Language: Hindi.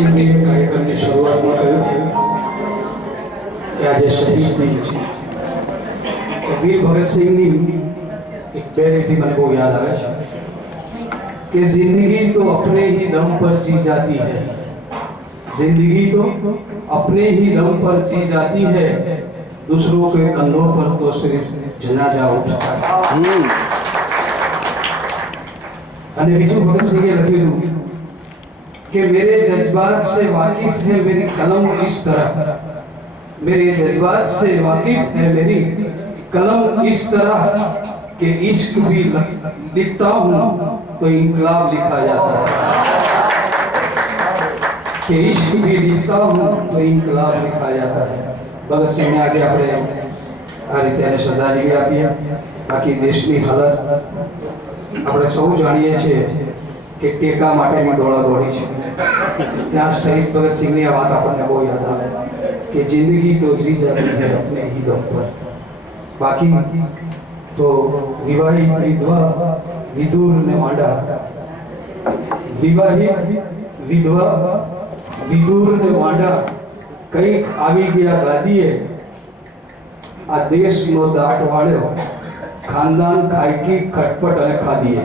ચીનની કાર્યક્રમની શરૂઆતમાં કહ્યું કે આજે શહીદ દિન છે। વીર ભગતસિંહની એક બે લીટી મને બહુ યાદ આવે છે कि जिंदगी तो अपने ही दम पर जी जाती है, जिंदगी तो अपने ही दम पर जी जाती है, दूसरों के कंधों पर तो सिर्फ जनाजा उठता है। અને બીજું ભગતસિંહે લખ્યું कि मेरे जज्बात से वाकिफ है मेरी कलम इस तरह, मेरे जज्बात से वाकिफ है मेरी कलम इस तरह कि इश्क भी लिखता हूँ तो इनकलाब लिखा जाता है, कि इश्क भी लिखता हूँ तो इनकलाब लिखा जाता है। भगत सिंह ने आगे अपने आ रीते श्रद्धांजलि आपी। बाकी देशनी हालत આપણે સૌ જાણીએ છીએ કે ટેકા માટેની દોડાદોડી છે। ત્યાં શહીદ ભગતસિંહની આ વાત આપણને બહુ યાદ આવે કે જિંદગી તો જી જાતી है अपने ही दम पर। बाकी तो विवाहित विधवा विदुर ने वांडा, विवाहित विधवा विदुर ने वांडा કંઈક આવી ગયા ગાદીએ, આ દેશનો દાટ વાળ્યો ખાનદાન ખાયકી ખટપટ અને ખાદીએ।